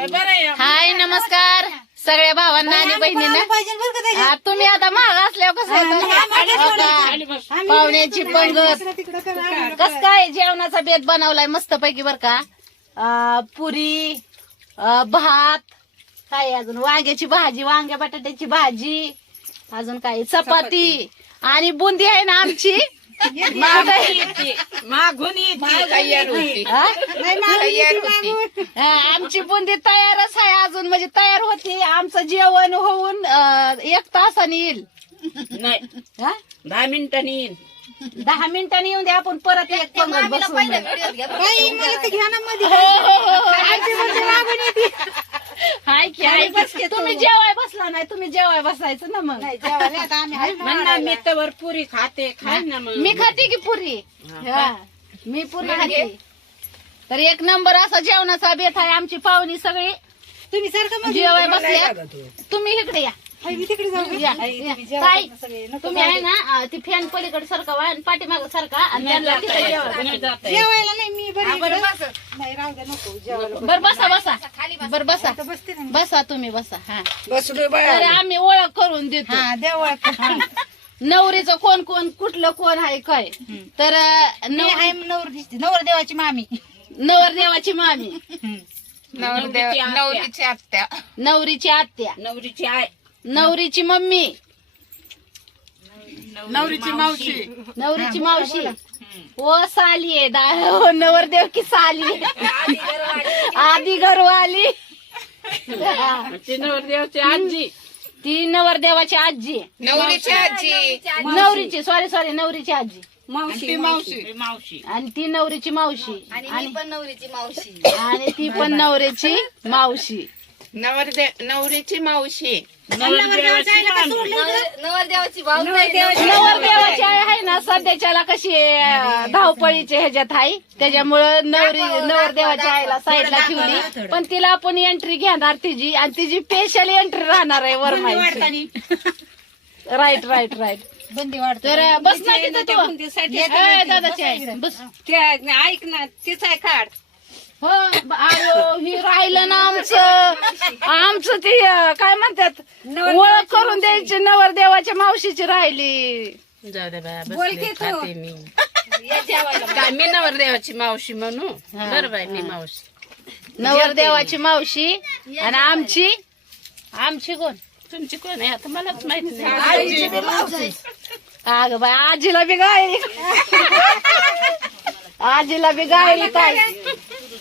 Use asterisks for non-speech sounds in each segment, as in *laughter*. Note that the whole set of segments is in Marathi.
हाय नमस्कार. सगळ्या भावांना आणि बहिणींना. तुम्ही आता महाग असल्यावर कसं? हो? पाहुण्याची पंगत. कस काय जेवणाचा बेत बनवलाय? मस्त पैकी बर का? पुरी भात काय अजून? वांग्याची भाजी वांग्या बटाट्याची भाजी अजून काय? चपाती. आणि बुंदी आहे ना आमची. *laughs* मागून तयार होती हा? हा, आमची बुंदी तयारच आहे अजून म्हणजे तयार होती. आमचं जेवण होऊन अ, एक तासाने येईल. नाही हा? दहा मिनिटांनी येईन दहा मिनिटांनी येऊन द्या आपण परत एक पंगत बसून बाई, मला तर घ्या ना मध्ये. हो, हो, हो, हो. हाय की हाय की. तुम्ही जेवाय बसला नाही तुम्ही जेवाय बसायचं ना मग. नाही, जेवायला आता आम्ही आहे ना म्हणणार मी तर पुरी खाते खाय ना मग. मी खाते की पुरी? हा. मी पुरी खाते. तर एक नंबर असा जेवणाचा बेत आहे आमची पाहुणी सगळी. तुम्ही सारखं जेवाय बसल्या. तुम्ही इकडे या. मी तिकडे जाऊ का? या. हाय, या. तुम्ही जेवा ताई, ना सगळे. नको तुम्ही आहे ना अं, ती फॅन पलीकडे सरका आणि पाठीमाग सरका आणि त्यांना तिथे जेवा. जेवायला. नाही मी बरी इकडं. नाही राहू द्या नको जेवायला बर बसा बसा. बर बसा. तर बसते ना मी. बसा तुम्ही बसा हा. बसलो तर बाया आम्ही ओळख करून देतो. हा देवा नवरीचं कोण कोण कुठलं कोण आहे काय? तर अं, मी नव- आहे नवर नवर देवाची मामी. नवरदेवाची मामी. नवरीची नवरीची आत्या. नवरीची आत्या. नवरीची आय नवरीची मम्मी. नवरीची मावशी. नवरीची मावशी. ओ साली आहे. दा हो, नवरदेव की साली आधी घरवाली. हा. ती नवरदेवची आजी. ती नवरदेवाची आजी आहे. नवरीची आजी. नवरीची सॉरी सॉरी नवरीची आजी. मावशी मावशी. मावशी. आणि ती नवरीची मावशी. आणि पण नवरीची मावशी. आणि ती पण नवऱ्याची मावशी. नवरदे नवरीची मावशी. नवरदेवाची नवरदेवाची भाऊ नवरदेवाची नवरदेवाची आई आहे ना सध्याच्याला कशी धावपळीचे ह्याच्यात आहे. त्याच्यामुळं नवरी नवरदेवाच्या आईला साईडला ठेवली. पण तिला आपण एंट्री घेणार तिची आणि तिची स्पेशल एंट्री राहणार आहे वरमाईची राईट राईट राईट बंदी वाढतो तर बस ना तिथं तू. ए, दादाची आई बस. ऐक ना तीच आहे काढ हो ही राहिलं ना आमचं. आमचं ती काय म्हणतात? ओळख करून द्यायची नवरदेवाच्या मावशीची राहिली. जाऊ दे बाया बसले खाते मी. काय मी नवरदेवाची मावशी म्हणू? बरं बाय मी मावशी. नवरदेवाची मावशी आणि आमची? आमची कोण? तुमची कोण आहे? आता मलाच माहिती नाही. अग बाय आजीला बी गायली *laughs* आजीला बी गायली काय?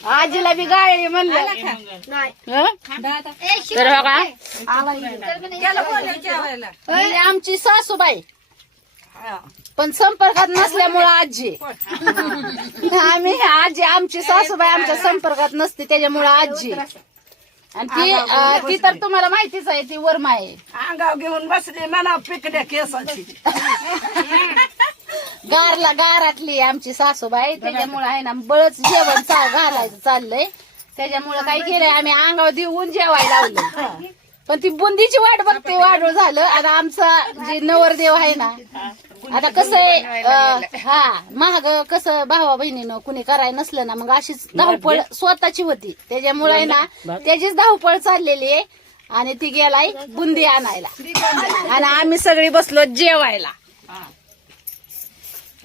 आजीला बी गायली म्हणलं. हं? ही आमची सासूबाई. पण संपर्कात नसल्यामुळं आजी. आम्ही आजी आमची सासूबाई आमच्या संपर्कात नसते त्याच्यामुळं आजी. आणि ती ती तर तुम्हाला माहितीच आहे ती वर्मा आहे अंगाव घेऊन बसली मला पिकड्या केसाची. *laughs* गारला गारातली आमची सासूबाई. त्याच्यामुळे आहे ना बळच जेवण चा- घालायचं चाललंय. त्याच्यामुळे काय केलंय आम्ही अंगावर देऊन जेवायला लावलं पण ती बुंदीची वाट बघते वाढू झालं. आणि आमचा जे नवरदेव आहे ना आता कसं आहे अं, हा महाग कसं भावा बहिणीनं कुणी करायला नसलं ना मग अशीच धावपळ स्वतःची होती. त्याच्यामुळे आहे ना त्याचीच धावपळ चाललेली आहे. आणि ती गेलाय बुंदी आणायला. आणि आम्ही सगळी बसलो जेवायला.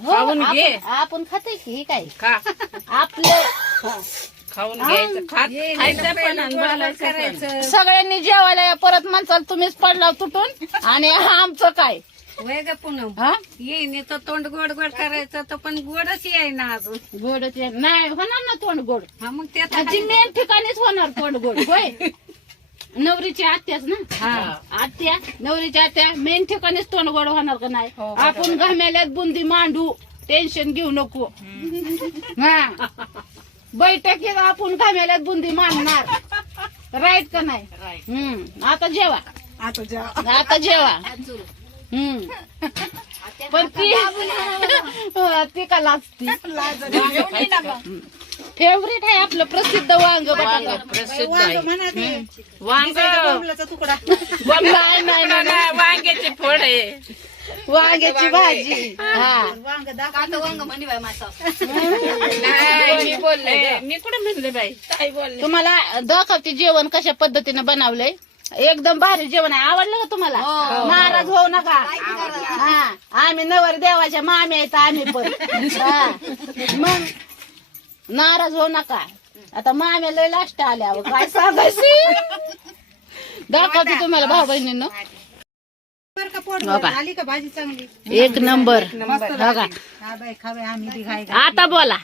खाऊन घे. आपण- खातोय की हे काय? खा. आपलं खाऊन घ्यायचं खात खायचं पण आणि बोलायचं पण. सगळ्यांनी जेवायला या, परत म्हणसाल तुम्हीच पडला तुटून. आणि आमचं काय? वय ग पुनम. हा? येईन तर तोंड गोड गोड करायचं तर पण गोडच येईना अजून. गोड नाही होणार ना तोंड गोड. हा मग ते आता त्याची मेन ठिकाणीच होणार तोंड गोड होय? *laughs* नवरीची आत्याच ना? हा. आत्या? नवरीची आत्या. मेन ठिकाणीच तोंड गोड होणार का नाही? आपण घाम्याल्यात बुंदी मांडू. टेन्शन घेऊ नको. हा. बैठकीत आपण घाम्याल्यात बुंदी मांडणार. राईट का नाही? हम्म. आता जेवा. आता जेवा. आता जेवा. हम्म. पण ती ती का लाजती? फेवरेट आहे आपलं प्रसिद्ध वांग बटाटा. प्रसिद्ध आहे. म्हणा ते. वांग. बोंबलाचा तुकडा. नाही नाही नाही वांग्याचे फोड आहे. वांग्याची भाजी. हा. वांग नाही, मी बोलले. मी कुठे म्हणले बाई? काय बोलले. तुम्हाला दाखवते जेवण कशा पद्धतीने बनवलंय. एकदम भारी जेवण आहे. आवडलं का तुम्हाला? नाराज होऊ नका. हा. आम्ही नवर देवाच्या मामी आहेत आम्ही पण. हा. मग नाराज होऊ नका. आता मामी लय लास्ट आल्यावर काय सांगायची? *laughs* दाखवते तुम्हाला भाऊ बहिणींनो. हो एक नंबर. हो हा आता बोला.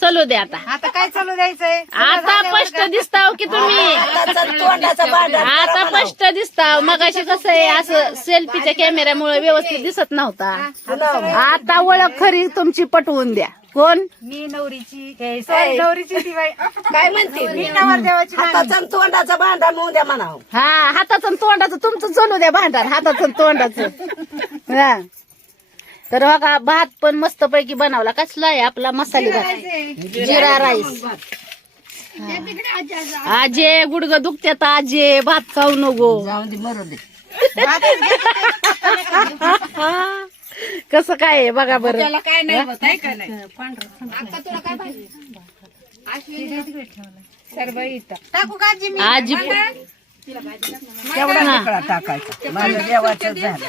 चलू दे आता. आता काय चालू द्यायचंय? आता स्पष्ट दिसताव की तुम्ही? आता स्पष्ट दिसताव. मग अशी कसं आहे असं सेल्फीच्या कॅमेऱ्यामुळे व्यवस्थित दिसत नव्हता. आता ओळख खरी तुमची पटवून द्या. कोण? मी नवरीची. हे, नवरीची ती बाई काय म्हणते? मी नवरदेवाची मामी. तोंडाचा भांडा म्हणून द्या म्हणावं. हा हाताचं आणि तोंडाचं तुमचं चलू द्या भांडार हाताचं आणि तोंडाचं. हा. तर बघा भात पण मस्त पैकी बनवला. कसला आहे आपला मसाले भात? जिरा राईस आजे गुडग दुखत्यात आजे. भात खाऊ नको. जाऊन दे मरू दे. *laughs* कसं काय आहे? बघा बरं. त्याला काय नाही होत आहे का नाही? सर्व इथं. टाकू का आजी मी? आजी तेवढा निकळा टाकायचा. माझ्या देवाचं झालं.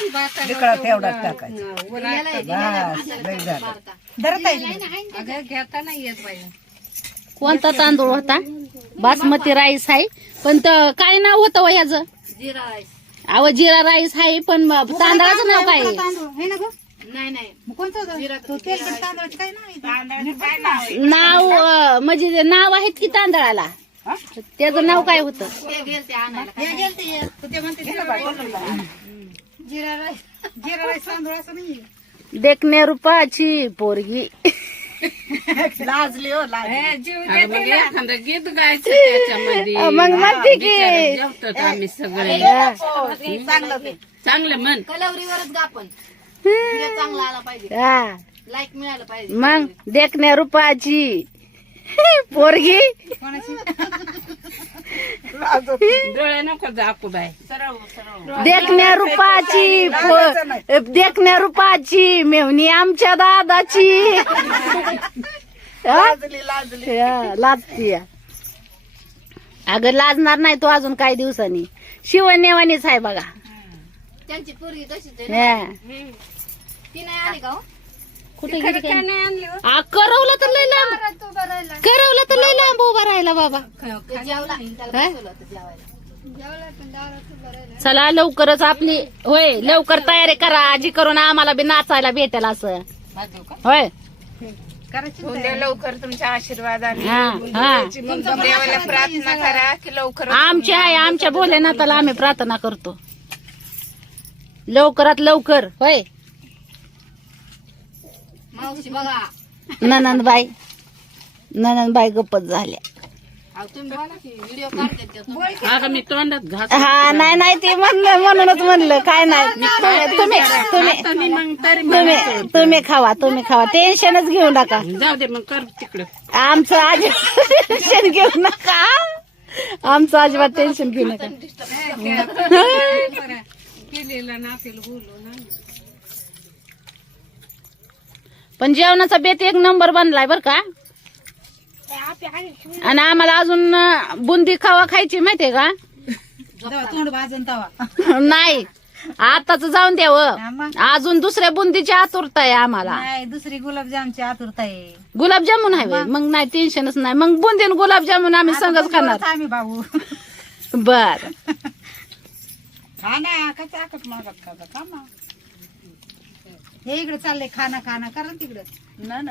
निकळा तेवढा टाकायचा. बस लय झालं. धरत. आहे अगं घेता नाही येत बाई. कोणता तांदूळ होता? बासमती राईस आहे. पण त- काय नाव होतं वय ह्याचं जिरा राईस. अहो जिरा राईस आहे पण मग तांदळाचं नाव काय आहे? तांदूळ हे ना गं? नाही नाही. मग कोणतं होतं? तो तेलकट तांदूळाचं काय नाव आहे? नाव अं, म्हणजे ते नाव आहेत की तांदळाला? त्याचं नाव काय होतं? ते गेल ते आणायला गेलते. तर ते म्हणते जिरा राईस. जिरा राईस तांदूळ असं नाही रूपाची पोरगी. लाजली हो एखादं गीत गायचं त्याच्यामध्ये. मग म्हणते की बिचारे जेवतात आम्ही सगळे. चांगलं ते. चांगलं म्हण. कलवरीवरच गापन तिला चांगला आला पाहिजे. हा. लाईक मिळालं पाहिजे. मग देखण्या रूपाची. पोरगी. डोळे नको दाखवू बाई देखण्या रूपाची देखण्या रूपाची मेवणी आमच्या दादाची हा? हा, लाजती या. अगं लाजणार नाही तो अजून काही दिवसांनी शिवनेवानीच आहे बघा त्यांची पोरगी तशीच आहे ना. हा. ती नाही आली का हो? कुठे गेली काय आ, करवलं तर लय लांब करवलं राहिला बाबा. काय? जेवायला. चला लवकरच आपली होय लवकर तयारी करा. आजी करून आम्हाला बी नाचायला भेटेल असं. होय. लवकर तुमच्या आशीर्वादाने देवाला प्रार्थना करा की लवकर आमची आहे आमच्या भोलेनाथाला आम्ही प्रार्थना करतो. लवकरात लवकर होय. मावशी बघा. ननंदबाई ननंदबाई गप्पच झाल्या. की मी तोंडात घास हा नाही नाही ते म्हणलं म्हणूनच म्हणलं. काय नाही. तुम्ही तुम्ही तुम्ही तुम्ही मग तरी तुम्ही तुम्ही खावा तुम्ही खावा. टेन्शनच घेऊ नका जाऊ दे मग कर तिकडं. आमचं अजिबात टेन्शन घेऊ नका. आमचं अजिबात टेन्शन घेऊ नका. पण जेवणाचा बेत एक नंबर बनलाय बर का? आणि आम्हाला अजून बुंदी खावा खायची माहितीये का? तोंड भाजून तवा. नाही. आताच जाऊन हा द्यावं. अजून दुसऱ्या बुंदीची आतुरता आहे आम्हाला. नाही दुसरी गुलाबजामची आतुरता आहे. गुलाबजामुन आहे मग? नाही टेन्शनच नाही. मग बुंदीन गुलाबजामुन आम्ही संगच खाणार. आम्ही भाऊ. बर. खा *laughs* ना का चाकत मागत ना. हे इकडे चाललंय खाना खाना. करा ना तिकडं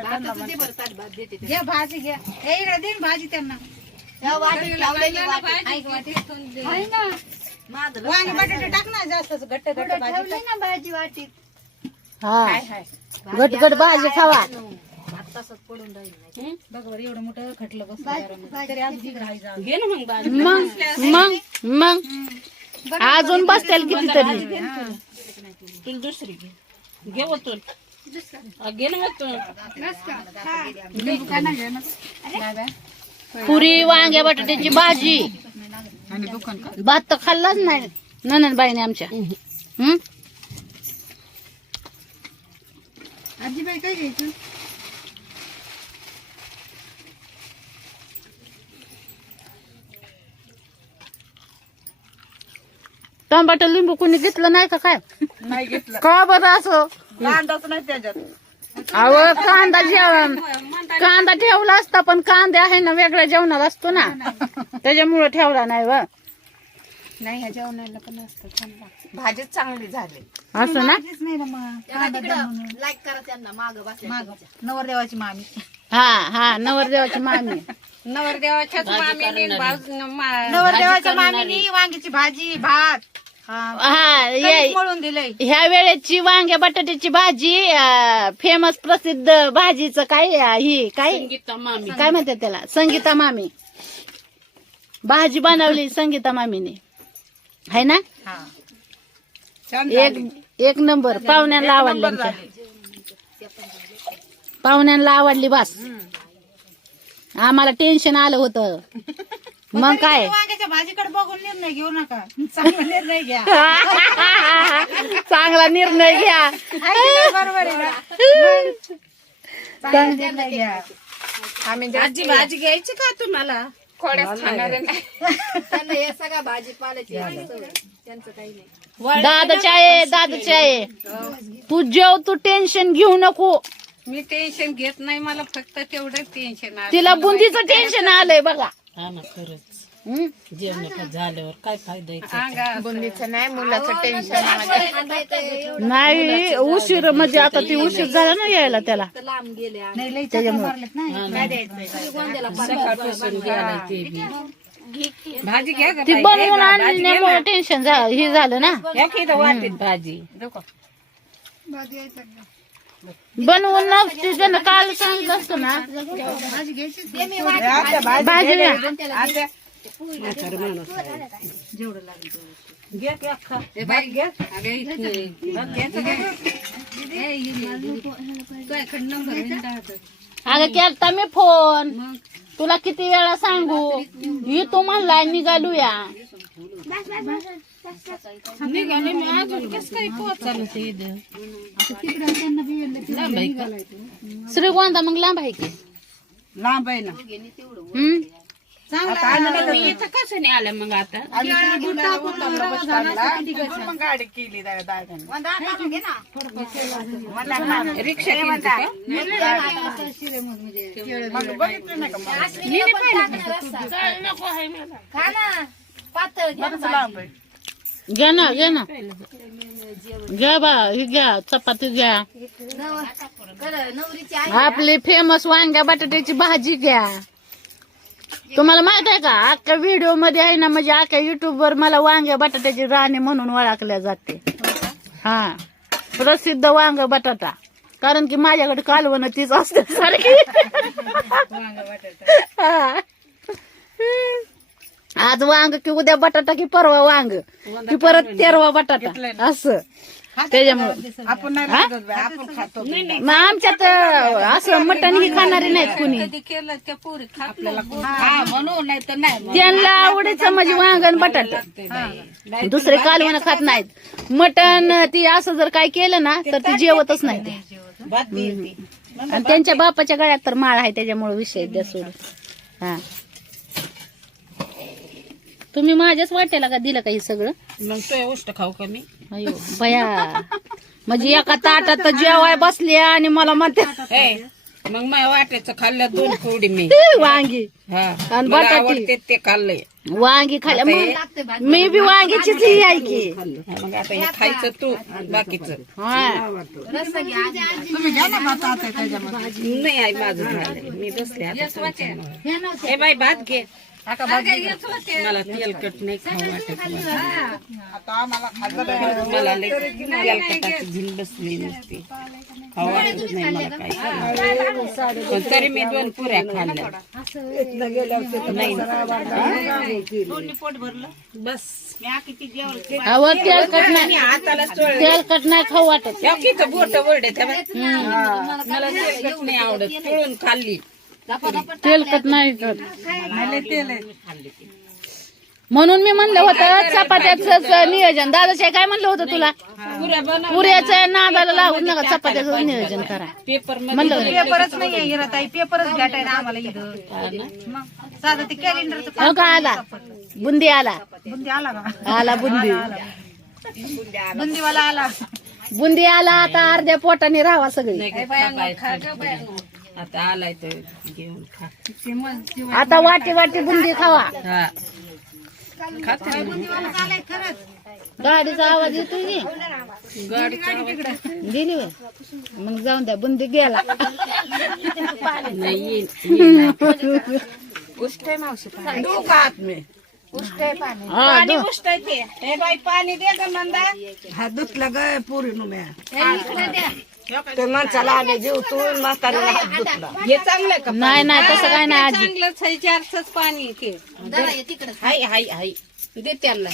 भाताचं ते बरं ताट भात देते ते. घ्या भाजी घ्या. हे इकडे दे ना भाजी त्यांना. त्या वाटीत लावलेली वाटीत. ऐक वाटीत. माझं लक्ष वांगी बटाटे टाक ना जास्त घट्ट घट्ट भाजी टाक. ना भाजी वाटीत. हा. गटगट भाजी खावा. भात तसंच पडून राहील नाही. बघ बरं एवढं मोठं खटलं बसलं तरी आज तिकडे आहे जाऊ. घे ना मग बाजू मग मग मग अजून बसतील कितीतरी. तुला दुसरी घे. घे वतून. घे ना वतून. पुरी वांग्या बटाट्याची भाजी. भात तर खाल्लाच नाही. ननंदबाईने आमच्या. हं? आजीबाई काय घ्यायचं? टमाटर लिंबू कोणी घेतलं नाही का काय? नाही घेतलं. का बरं असं? कांदाच नाही त्याच्यात. अहो कांदा जेवण कांदा ठेवला असता पण कांदे आहे ना वेगळ्या जेवणात असतो ना. त्याच्यामुळे ठेवला नाही व. नाही ह्या जेवणाला पण असतं. भाजीच चांगली झाली. असं ना? तेच नाही ना मग. कांदा द्या म्हणून. लाईक करा त्यांना माग मागं. नवरदेवाची मामी. हा हा नवरदेवाची मामी. नवरदेवाच्याच मामीने भाऊ- मा- नवरदेवाच्या मामीनी वांग्याची भाजी भात. हा, हा कणिक ये- मळून दिलंय. ह्या वेळेची वांग्या बटाट्याची भाजी फेमस प्रसिद्ध भाजीचं काय अं, ही काय? संगीता मामी. काय म्हणतात त्याला? संगीता मामी. भाजी बनवली संगीता मामीने. है ना? हा. छान एक एक नंबर. पाहुण्यांना आवडली आमच्या. पाहुण्यांना आवडली बस. आम्हाला टेन्शन आलं होतं. मग काय? वांग्याच्या भाजीकडे बघून निर्णय घेऊ नका. चांगला निर्णय घ्या. *laughs* चांगला निर्णय घ्या. बरोबर आहे ना? चांगला निर्णय घ्या. आम्ही भाजी भाजी घ्यायची का तुम्हाला? खोड्याच खाणारे नाही. दादाची आहे दादाची आहे. तू जेव तू टेन्शन घेऊ नको. मी टेन्शन घेत नाही मला फक्त तेवढं टेन्शन आलं तिला बुंदीचं टेन्शन आलंय बघा. हा ना खरंच. हं? जेवण झाल्यावर काय फायदा आहे बुंदीचं नाही मुलाचं टेन्शन नाही उशीर म्हणजे आता ती उशीर झाला ना यायला त्याला. सकाळपासून गेलाय ते बी. भाजी घ्या ती? बनवून आणण्यामुळे टेन्शन झालं हे झालं ना. घ्या की इथं वाटीत भाजी. बनवून नसती त्यानं काल सांगितलं असतं ना. भाजी घ्या. की अगं केलता मी फोन. तुला किती वेळा सांगू? ही तू म्हणला निघालूया. निघाले मी अजून कसं काही पोहोचाल ते इथं? लांब आहे का? श्रीगोंदा मग लांब आहे की? लांब आहे ना. हम्म? मी इथं कसं नाही आलं मग आता? मग गाडी केली दा- दादाने. रिक्षा केली का? मग बघितलं नाही का मग? बरंच लांब आहे. घ्या ना घ्या ना. घ्या बा ही घ्या चपाती घ्या. आपली फेमस वांग्या बटाट्याची भाजी घ्या. तुम्हाला माहीत आहे का? अख्ख्या व्हिडिओमध्ये आहे ना म्हणजे अख्ख्या युट्यूब वर मला वांग्या बटाट्याची राणी म्हणून ओळखल्या जाते. हा. प्रसिद्ध वांग बटाटा. कारण की माझ्याकडे कालवण तीच असते सारखी हा. आज वांग की उद्या बटाटा की परवा वांग. की परत तेरवा बटाटा. असं. त्याच्यामुळे. आपण नाही लागत बाई, आपण खातो मग आमच्यात असं मटण ही खाणारे नाहीत कुणी. कधी केलं त्या पोरी खात नाही. हा म्हणून नाही तर नाही त्यांना आवडीचं म्हणजे वांगण बटाटा. दुसरे कालवण खात नाहीत. मटण ती असं जर काय केलं ना तर ती जेवतच नाही. आणि त्यांच्या बापाच्या गळ्यात तर माळ आहे त्याच्यामुळे विषय द्या सोडून. हा. तुम्ही माझ्याच वाट्याला का दिलं का हे सगळं? मग तो उष्ट खाऊ का मी अयो बया. म्हणजे एका ताटात जेवाय बसले आणि मला म्हणते ए, मग माझ्या वाट्याचं खाल्लं दोन कोडी मी. वांगी. हा. आणि मला बटाटी. आवडते ते खाल्लंय. वांगी खाल्ल्या मग मी बी वांगीचीच ही आहे की हा, मग आता हे खायचं तू बाकीचं. हा. नाही आहे माझं झालंय. मी बसले आता. ए बाई भात घे. मला तेलकट नाही खाऊ वाटत मला. तेलकटाची झिल बसली नसती. खाऊ वाटत नाही मला काही पण तरी मी दोन पुऱ्या खाल्ल्या. नाही. बस. अहो तेलकट नाही. तेलकट नाही खाऊ वाटत. बोट बाई. मला तेलकट नाही आवडत. खाल्ली? तेलकट नाही खात. तेल आहे म्हणून मी म्हणलं होतं चपात्याचं नियोजन. दादाच्या काय म्हणलं होतं तुला? पुऱ्या बनव पुऱ्याच्या नादाला लावून नका चपात्याचं नियोजन करा. पेपर म्हणलं. पेपरच नाहीये हिराताई पेपरच भेटायला आम्हाला इथं. साधं ते हो का आला? बुंदी आला. बुंदी आला का? आला बुंदी. बुंदीवाला आला. बुंदी आला आता अर्ध्या पोटाने राहावा सगळी. नाही. आता आलाय तर घेऊन खा. आता वाटी वाटी बुंदी खावा. हा. खाते गाडीचा आवाज की आवाज. गेली होय? मग जाऊन द्या बुंदी गेला. नाही. देऊ का हात मी. हा, दो. हे बाई पाणी दे ग हा धुतला ग पोरी ते माणसाला आले जीव तू म्हातारीला हात धुतला. हे चांगलं का नाही नाही तसं काय नाही आजी. चांगलंच आहे चारच पाणी ते. हाय हाय हाय. दे त्यांना.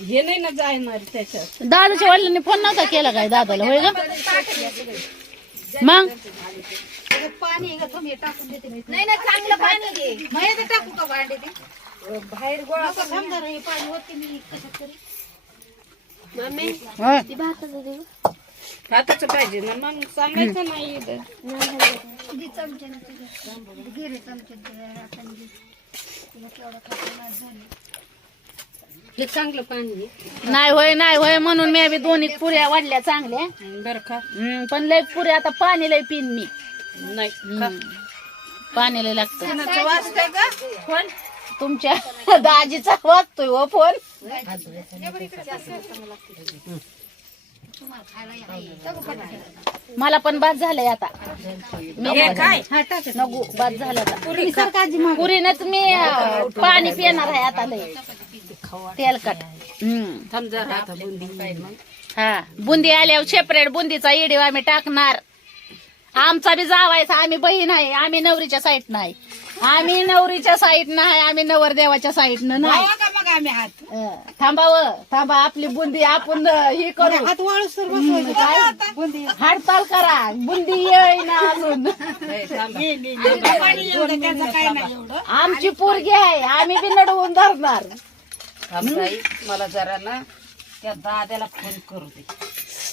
हे नाही ना जाणार त्याच्यात. दादाच्या वडिलांनी फोन नव्हता केला काय दादाला होय ग? मग? पाणी का टाकून देते नाही नाही चांगलं पाणी दे माहिती टाकू का भांडे ते? बाहेर गोळा हे पाणी होते मी कशात तरी. होय. हाताचं पाहिजे ना मग सांगायचं नाही इथं. हे चांगलं पाणी आहे. नाही होय नाही होय म्हणून मी बी दोन्ही पुऱ्या वाढल्या चांगल्या. बरं का? हम्म, पण लय पुऱ्या आता पाणी लय पिन मी. नाही. पाणी लय लागतं. कोणाचं वाजतंय का? फोन तुमच्या *laughs* दाजीचा वाचतोय हो फोन. मला पण बाद झालंय आता. हे नको. बाद झालं आता. पुरीनच मी पाणी पिणार आहे आता लय. तेलकट हम्म. हा बुंदी आल्यावर सेपरेट बुंदीचा इडीव आम्ही टाकणार. आमचा बी जावायचा आम्ही बहीण आहे आम्ही नवरीच्या साईड नाही. आम्ही नवरीच्या साईड नाही आम्ही नवरदेवाच्या साईडनं नाही. का मग आम्ही हात? अं, थांबावं थांबा आपली बुंदी आपण हे करू. हात वाळू सर बसवायचे काय? बुंदी. हाडताल करा. बुंदी येईना अजून. हे थांबा. त्याचं काय नाही एवढं. आमची पोरगी आहे आम्ही बी नडवून धरणार. मला जरा ना त्या दाद्याला फोन करू दे.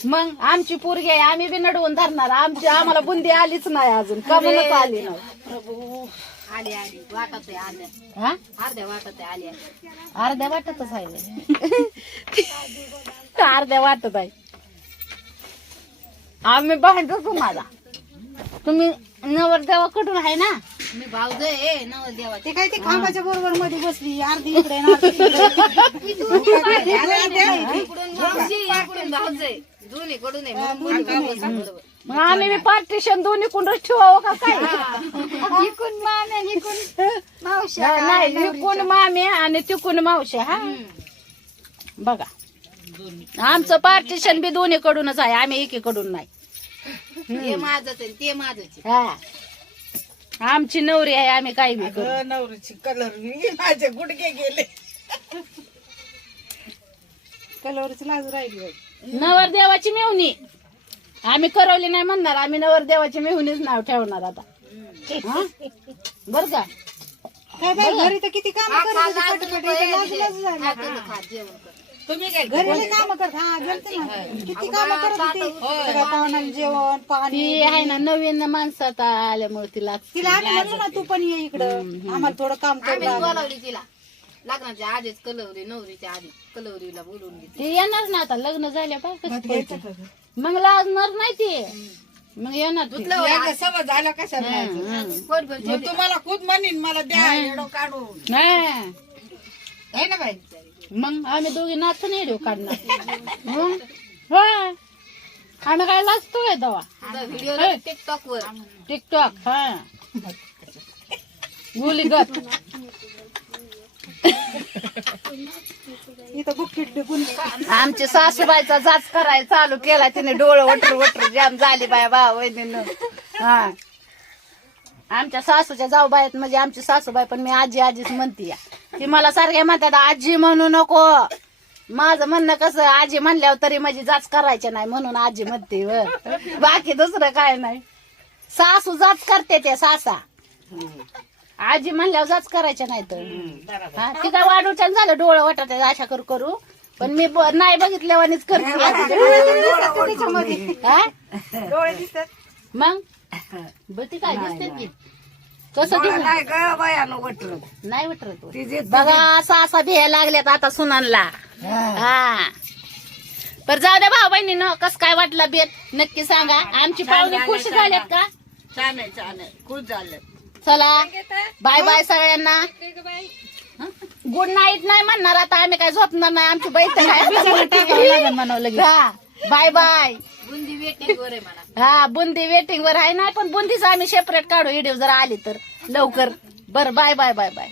मग आमची पोरगी आहे आम्ही बी नडवून धरणार. आमची आम्हाला बुंदी आलीच नाही अजून. कमूनच आली नाही? आली आली. वाटत आहे अर्ध्या हा? अर्ध्या वाटत आहे आली आली. अर्ध्या वाटतच आहे. *laughs* अर्ध्या वाटत आहे. आम्ही भांडू तुम्हाला. तुम्ही नवरदेवाकडून आहे ना? मी भाऊज आहे नवर देवा ते काय ते खांबाच्या बरोबर मध्ये बसली अर्धी इकडे भाऊज आहे दोन्ही कडून आहे. मग आम्ही पार्टिशन दोन्ही कुंडच ठेवावं का काय? नाही इकून मामे आणि तिकून मावशी हा? बघा. आमचं पार्टिशन बी दोन्ही कडूनच आहे आम्ही एकीकडून नाही. *laughs* हे माझंच आहे ते माझंच. हा. आमची नवरी आहे आम्ही काही बी करू. नवरीची कलर माझे गुडघे गेले. कलवरची लाज राहिली बाई. नवरदेवाची मेवणी. आम्ही करवली नाही म्हणणार आम्ही नवरदेवाची मेहुनीच नाव ठेवणार आता. हा? बर का? काय बाई घरी तर किती काम करत होती पटपट. इथं लाज लाज झाली. खा तुझं खा जेवण कर तुम्ही काय घरी काम करत? हा गेलते ना. किती काम करत होती? सगळ्या पाहुण्याला जेवण पाणी ती आहे ना नवीन माणसात आल्यामुळे तिला तिला आम्ही म्हणलो ना तू पण ये इकडं. आम्हाला थोडं काम करू आम्ही लाग. बोलावली तिला. लग्नाच्या आधीच कलवरी नवरीच्या आधी. कलवरीला बोलवून घेतली. ती येणार ना आता लग्न झाल्या पाहिजे मग लाजणार नाही ती. मग येणार ती. सवय झालं मग तुम्हाला खुद म्हणीन मला द्या येडो काढून. हा. आहे ना बाई? मग आम्ही दोघी नाचून येऊ काढणार. हं? होय आम्ही काय लाजतो काय दवा? व्हिडिओ टिकटॉक वर. टिकटॉक हा. *laughs* गुलीगत. इथं बुक्कीट टिकून आमची सासूबाईचा जाच करायला चालू केला. तिने डोळं वटर वटर जाम झाली बाय बा वहिनीनं. हा. आमच्या सासूच्या जाऊ बायत म्हणजे आमची सासूबाई पण मी आजी आजीच म्हणते ती मला सारख्या म्हणतात आजी म्हणू नको. माझं म्हणणं कसं आजी म्हणल्यावर तरी माझी जाच करायची नाही म्हणून आजी म्हणते व. बाकी दुसरं काय नाही. सासू जाच करते ते सासा. आजी म्हणल्यावर जाच करायच्या नाही तर. हा ती काय वाढूच्या झालं डोळं वाटत आशा करू करू. पण मी ब- नाही बघितल्यावानीच करते. हा? डोळे दिसतात. मग? ब ती काय दिसते की? कसं दिसत नाही ग बायानं वाटलं नाही वाटत तो. तिचे बघा असा असा भिया लागल्यात आता सुनानला. हा. पर जाऊ द्या भाऊ बहिणी न कस काय वाटला बेत नक्की सांगा. आमची पाहुणे खुश झाल्यात का? छान आहे छान आहे. खुश झालं चला. बाय बाय सगळ्यांना. गुड नाईट नाही म्हणणार आता आम्ही काय झोपणार नाही. आमची बैठक आहे. बाय बाय बुंदी वेटिंग वर आहे मला हा बुंदी वेटिंग वर आहे नाही पण बुंदीच आम्ही सेपरेट काढू. व्हिडिओ जर आली तर लवकर. बर बाय बाय बाय बाय